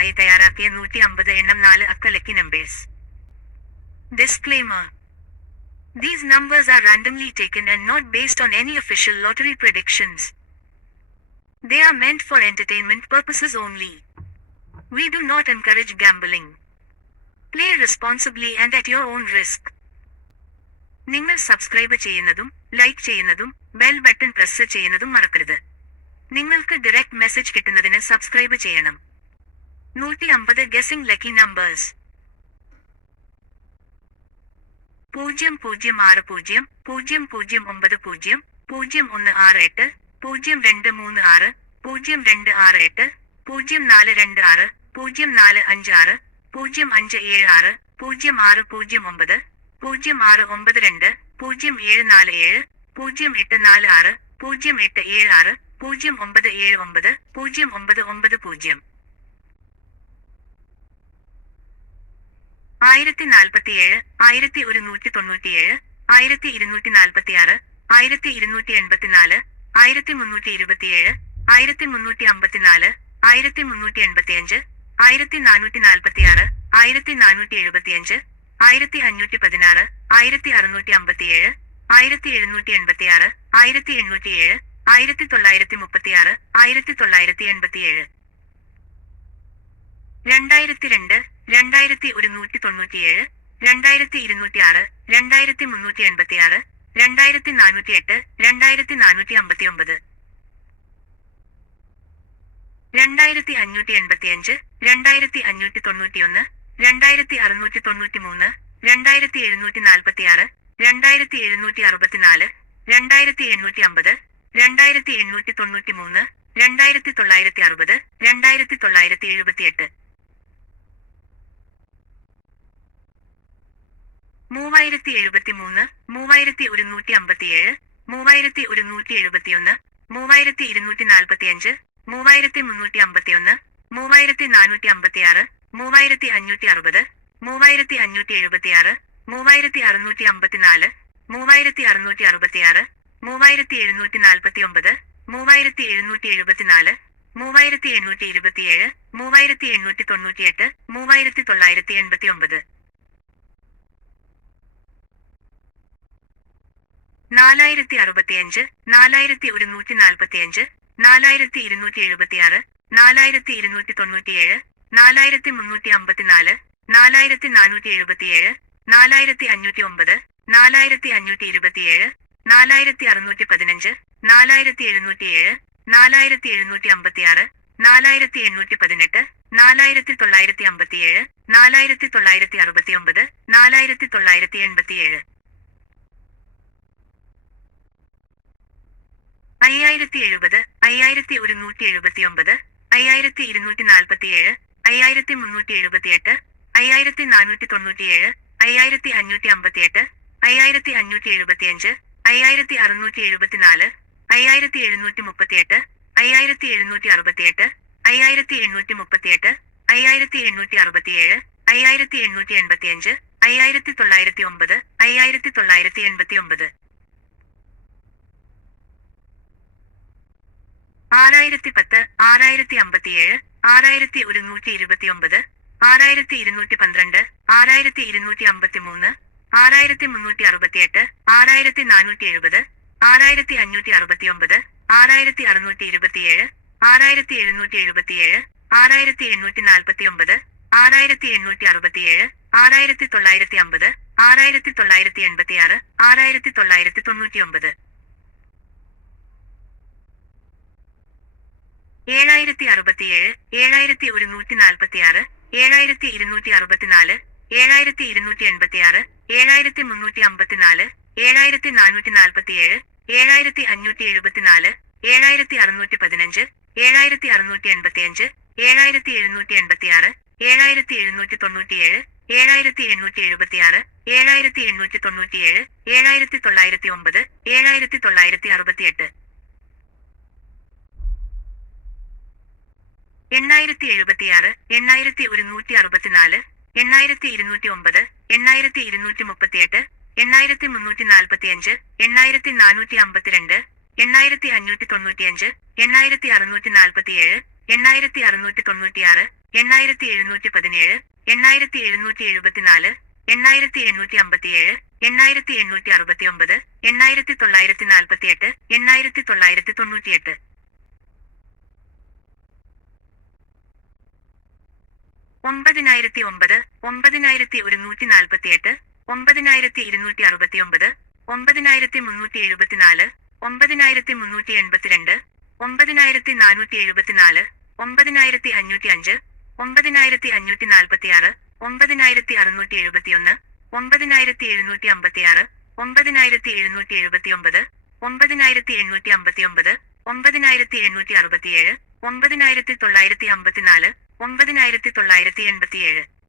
ആയി തയ്യാറാക്കിയ 150 എണ്ണം 4 അക്ക lucky numbers. Disclaimer. These numbers are randomly taken and not based on any official lottery predictions. They are meant for entertainment purposes only. We do not encourage gambling. Play responsibly and at your own risk. നിങ്ങൾ subscribe ചെയ്യുന്നതും like ചെയ്യുന്നതും bell button press ചെയ്യുന്നതും മറക്കരുത്. നിങ്ങൾക്ക് direct message കിട്ടുന്നതിന് subscribe ചെയ്യണം. 150 guessing lucky numbers. 0060 0090 0168 0236 0268 0426 0456 0556 0576 0609 0692 0747 0846 0876 0979 0990. 1047 1197 1246 1284 1327 1354 1385 1446 1475 1516 1657 1786 1807 1936 1987. 2002 2197 2206 2386 2408 2459. 2585 2591 2693 2746 2764 2850 2893 2960 2978. 3073 3157 3171 3245 3351 3456 3560 3576 3654 3666 3749 3774 3827 3898 3989. 4065 4145 4276 4297 4354 4477 4509 4527 4615 4707 4756 4818 4957 4969 4987. 5070 5179 5247 5378 5497 5558 5575 5674 5738 5768 5838 5867 5885 5909 5989. 6010 6057 6129 6212 6253 6368 6470 6569 6627 6777 6849 6867 6950 6986 6999. 7067 7146 7264 7286 7354 7447 7574 7615 7685 7786 7797 7876 7897 7909 7968. 8076 8164 8209 8238 8345 8452 8595 8647 8696 8717, 8774, 8857, 8869, 8948, 8998. 9009, 9148, 9269, 9374, 9382, 9474, 9505, 9546, 9671, 9756, 9779, 9859, 9867, 9954, 9987.